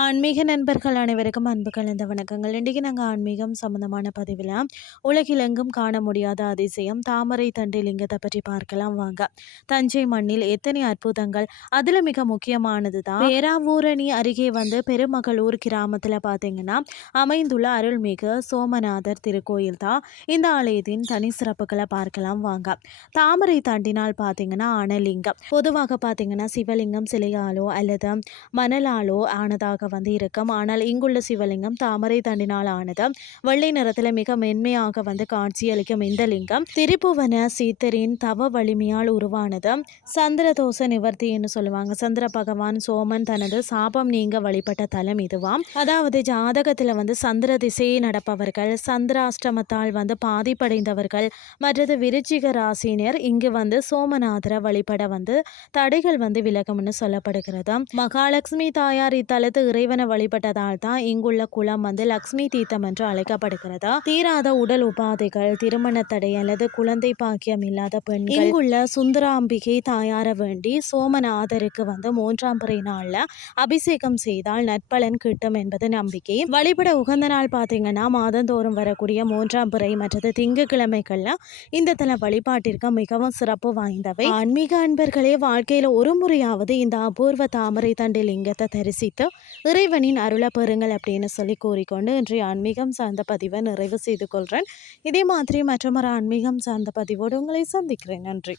ஆன்மீக நண்பர்கள் அனைவருக்கும் அன்பு கலந்த வணக்கங்கள். இன்றைக்கி நாங்கள் ஆன்மீகம் சம்மந்தமான பதிவில் உலகிலெங்கும் காண முடியாத அதிசயம் தாமரை தண்டு லிங்கத்தை பற்றி பார்க்கலாம் வாங்க. தஞ்சை மண்ணில் எத்தனை அற்புதங்கள்? அதில் மிக முக்கியமானது தான் பேராவூரணி அருகே வந்து பெருமகளூர் கிராமத்தில் பார்த்தீங்கன்னா அமைந்துள்ள அருள்மிகு சோமநாதர் திருக்கோயில் தான் இந்த ஆலயத்தின் தனி சிறப்புகளை பார்க்கலாம் வாங்க. தாமரை தண்டினால் பார்த்தீங்கன்னா அனலிங்கம் பொதுவாக பார்த்தீங்கன்னா சிவலிங்கம் சிலையாலோ அல்லது மணலாலோ ஆனதாக வந்து இருக்கும் ஆனால் இங்குள்ள சிவலிங்கம் தாமரை தண்டினால் ஆனது. வெள்ளை நிறத்தில் மிக மென்மையாக வந்து காட்சியளிக்கும் இந்த லிங்கம். திரிபுவன சீத்தரின் தவ வலிமையால் உருவானது. சந்திரதோஷ நிவர்த்தின்னு சொல்லுவாங்க. சந்திர பகவான் சோமன் தனது சாபம் நீங்க வழிபட்ட தலம் இதுவாம். அதாவது ஜாதகத்தில் வந்து சந்திர திசையை நடப்பவர்கள் சந்திராஷ்டமத்தால் வந்து பாதிப்படைந்தவர்கள் மற்றது விருச்சிக ராசினர் இங்கு வந்து சோமநாதரை வழிபட வந்து தடைகள் வந்து விலகும்னு சொல்லப்படுகிறது. மகாலட்சுமி தாயார் இத்தலத்து இறைவனை வழிபட்டதால் தான் இங்குள்ள குளம் வந்து லக்ஷ்மி தீர்த்தம் என்று அழைக்கப்படுகிறது? தீராத உடல் உபாதைகள் திருமண தடை அல்லது குழந்தை பாக்கியம் இல்லாத பெண் இங்குள்ள சுந்தராம்பிகை தாயார வேண்டி சோமநாதருக்கு வந்து மூன்றாம் பிறை நாள்ல அபிஷேகம் செய்தால் நற்பலன் கிட்டும் என்பது நம்பிக்கை. வழிபட உகந்த நாள் பார்த்தீங்கன்னா மாதந்தோறும் வரக்கூடிய மூன்றாம் பிறை மற்றது திங்கட்கிழமைகள்ல இந்த தல வழிபாட்டிற்கு மிகவும் சிறப்பு வாய்ந்தவை. ஆன்மீக அன்பர்களே வாழ்க்கையில ஒரு முறையாவது இந்த அபூர்வ தாமரை தண்டு லிங்கத்தை தரிசித்து இறைவனின் அருளை பெறுங்கள் அப்படின்னு சொல்லி கூறிக்கொண்டு இன்றைய ஆன்மீகம் சார்ந்த பதிவை நிறைவு செய்து கொள்கிறேன் இதே மாதிரி மற்றொரு ஆன்மீகம் சார்ந்த பதிவோடு உங்களை சந்திக்கிறேன். நன்றி.